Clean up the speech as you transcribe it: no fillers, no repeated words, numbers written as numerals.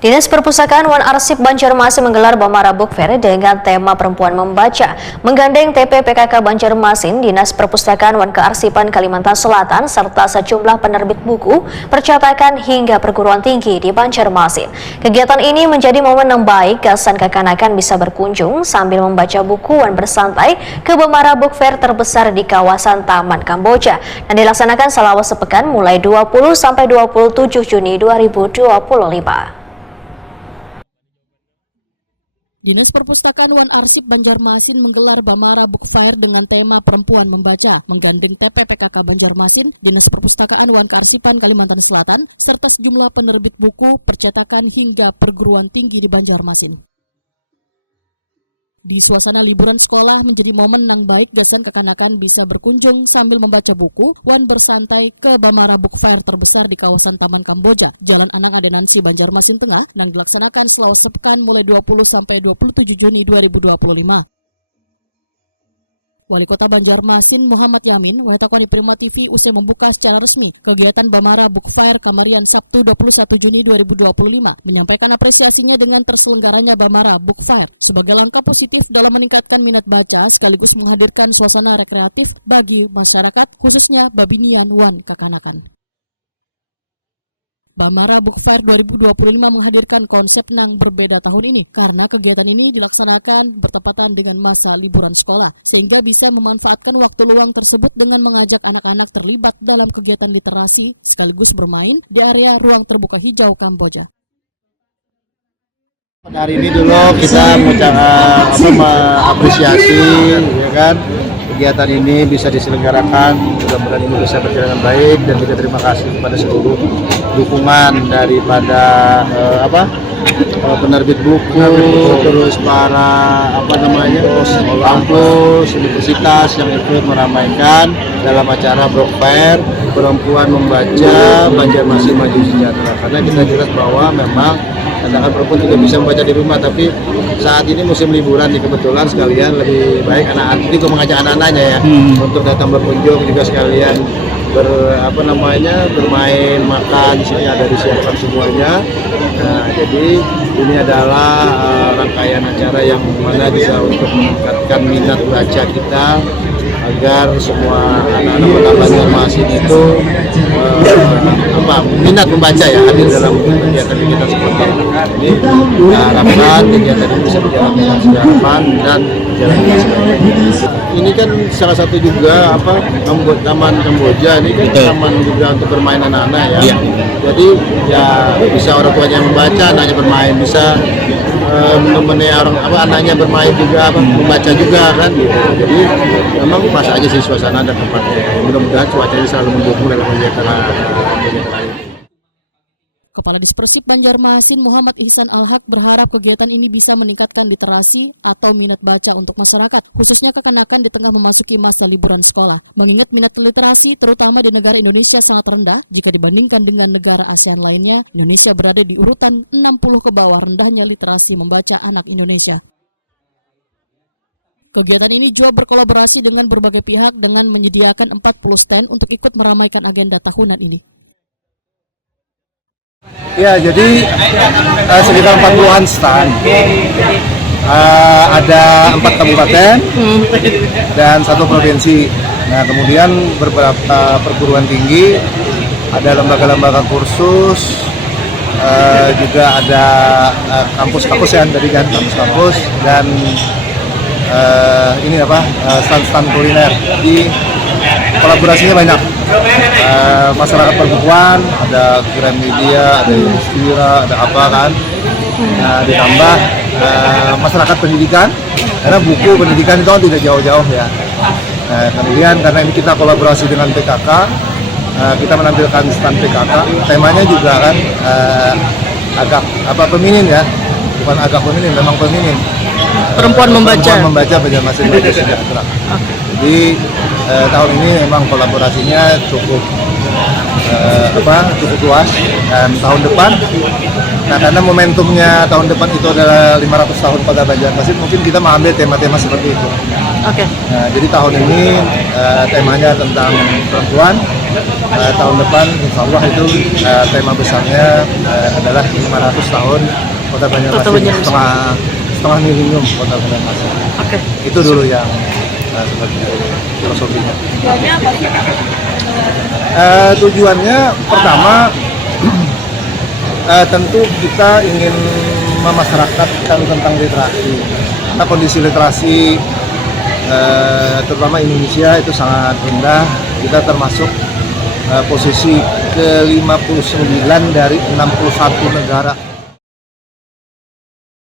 Dinas Perpustakaan Wan Arsip Banjarmasin menggelar Bamara Book Fair dengan tema Perempuan Membaca. Menggandeng TP PKK Banjarmasin, Dinas Perpustakaan Wan Kearsipan Kalimantan Selatan, serta sejumlah penerbit buku, percetakan hingga perguruan tinggi di Banjarmasin. Kegiatan ini menjadi momen yang baik kesan kekanakan bisa berkunjung sambil membaca buku Wan bersantai ke Bamara Book Fair terbesar di kawasan Taman Kamboja dan dilaksanakan selama sepekan mulai 20 sampai 27 Juni 2025. Dinas Perpustakaan Wan Arsip Banjarmasin menggelar Bamara Book Fair dengan tema Perempuan Membaca, menggandeng TP PKK Banjarmasin, Dinas Perpustakaan Wan Kearsipan Kalimantan Selatan, serta sejumlah penerbit buku, percetakan hingga perguruan tinggi di Banjarmasin. Di suasana liburan sekolah menjadi momen yang baik kesan kekanakan bisa berkunjung sambil membaca buku, Wan bersantai ke Bamara Book Fair terbesar di kawasan Taman Kamboja, Jalan Anang Adenansi, Banjarmasin Tengah, yang dilaksanakan selama sepekan mulai 20 sampai 27 Juni 2025. Wali Kota Banjarmasin Muhammad Yamin mengatakan di Prima TV usai membuka secara resmi kegiatan Bamara Book Fair Kamarian Sabtu 21 Juni 2025 menyampaikan apresiasinya dengan terselenggaranya Bamara Book Fair sebagai langkah positif dalam meningkatkan minat baca sekaligus menghadirkan suasana rekreatif bagi masyarakat khususnya Babinian Wan kekanakan. Bamara Book Fair 2025 menghadirkan konsep yang berbeda tahun ini karena kegiatan ini dilaksanakan bertepatan dengan masa liburan sekolah sehingga bisa memanfaatkan waktu luang tersebut dengan mengajak anak-anak terlibat dalam kegiatan literasi sekaligus bermain di area ruang terbuka hijau Kamboja. Hari ini dulu kita mengapresiasi ya kan, kegiatan ini bisa diselenggarakan, mudah-mudahan ini bisa berjalan dengan baik dan kita terima kasih kepada seluruh dukungan daripada penerbit buku, terus para kampus, universitas yang ikut meramaikan dalam acara Book Fair Perempuan Membaca Banjarmasin Maju Sejahtera, karena kita jelas bahwa memang katakan perempuan juga bisa membaca di rumah, tapi saat ini musim liburan kebetulan sekalian lebih baik anak-anak juga mengajak anak-anaknya ya untuk datang berkunjung juga sekalian bermain, makan, di sini ada disiapkan semuanya. Nah, jadi ini adalah rangkaian acara yang mana bisa untuk meningkatkan minat baca kita agar semua anak-anak Kota Banjarmasin itu minat membaca ya, hadir dalam kegiatan-kegiatan seperti ini. Kita harapkan kegiatan ini bisa berjalan dengan harapan dan berjalan dengan sebaik. Ini kan salah satu juga Taman Kamboja ini kan taman juga untuk bermain anak-anak ya. Jadi ya bisa orang tuanya membaca, anaknya bermain, bisa menemani anaknya bermain juga membaca juga kan gitu. Jadi memang pas aja sih suasana dan tempatnya. Mudah-mudahan cuacanya selalu mendukung dalam kegiatan ini. Kepala Dispersip Banjarmasin Muhammad Ihsan Al-Haq berharap kegiatan ini bisa meningkatkan literasi atau minat baca untuk masyarakat, khususnya kekanakan di tengah memasuki masa liburan sekolah. Mengingat minat literasi terutama di negara Indonesia sangat rendah jika dibandingkan dengan negara ASEAN lainnya, Indonesia berada di urutan 60 ke bawah rendahnya literasi membaca anak Indonesia. Kegiatan ini juga berkolaborasi dengan berbagai pihak dengan menyediakan 40 stand untuk ikut meramaikan agenda tahunan ini. Ya, jadi sekitar 40-an stand. Ada 4 kabupaten dan 1 provinsi. Nah, kemudian beberapa perguruan tinggi, ada lembaga-lembaga kursus, juga ada kampus-kampus ya, dari kan kampus-kampus dan stand-stand kuliner. Jadi kolaborasinya banyak. Masyarakat perbukuan, ada Gramedia, ada Inspira, ada apa kan. Nah, ditambah masyarakat pendidikan, karena buku pendidikan itu kan tidak jauh-jauh ya. Nah, kemudian karena ini kita kolaborasi dengan PKK, kita menampilkan stand PKK, temanya juga kan agak feminin ya, bukan agak feminin, memang feminin. Perempuan membaca Banjarmasin Maju Sejahtera. Jadi tahun ini memang kolaborasinya cukup cukup luas, dan tahun depan, nah karena momentumnya tahun depan itu adalah 500 tahun Kota Banjarmasin, mungkin kita mengambil tema-tema seperti itu. Oke. Nah, jadi tahun ini temanya tentang perempuan, tahun depan insya Allah itu tema besarnya adalah 500 tahun Kota Banjarmasin, setengah milenium Kota Banjarmasin. Oke. Itu dulu yang seperti filosofinya. Tujuannya apa sih? Tujuannya pertama tentu kita ingin memasyarakatkan tentang literasi. Karena kondisi literasi terutama Indonesia itu sangat rendah. Kita termasuk posisi ke-59 dari 61 negara